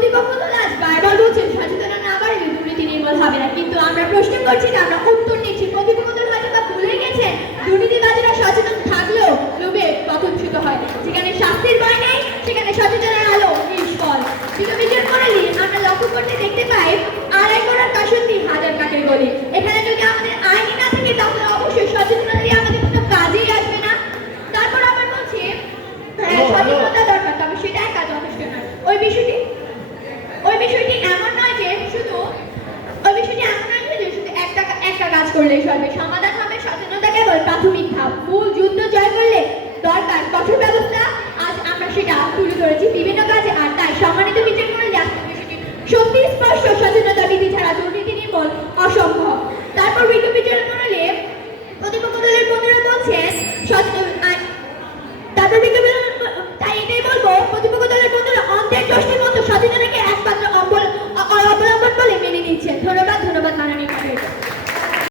প্রতিপক্ষ দল আজ বারবার দুর্নীতি নির্মূল হবে না। কিন্তু আমরা প্রশ্ন করছি না, আমরা উত্তর নিচ্ছি। প্রতিপক্ষ দল হয়তো বা ভুলে গেছেন দুর্নীতিবাদীরা সচেতন থাকলেও লোভে পথচ্যুত হয়। যেখানে শাস্তির ভয় নেই, সেখানে সচেতনের কাজ করলেই চলবে সমাধান হবে, সচেতনতা কেবল প্রাথমিক ধাপ মূল যুদ্ধ জয় করলে দরকার কঠোর ব্যবস্থা। আজ আমরা সেটা তুলে ধরেছি বিভিন্ন কাজে, আর তাই সম্মানিত বিচার করে আজকের বিষয়টি সত্যি, স্পষ্ট, সচেতনতা বিধি ছাড়া দুর্নীতি নির্মূল অসম্ভব। তারপর বিজ্ঞ বিচার করলে প্রতিপক্ষ দলের বন্ধুরা বলছেন তারপর বিজ্ঞাপন তাই এটাই বলব, প্রতিপক্ষ দলের বন্ধুরা অন্তের দশটির মতো সচেতনকে এক পাত্র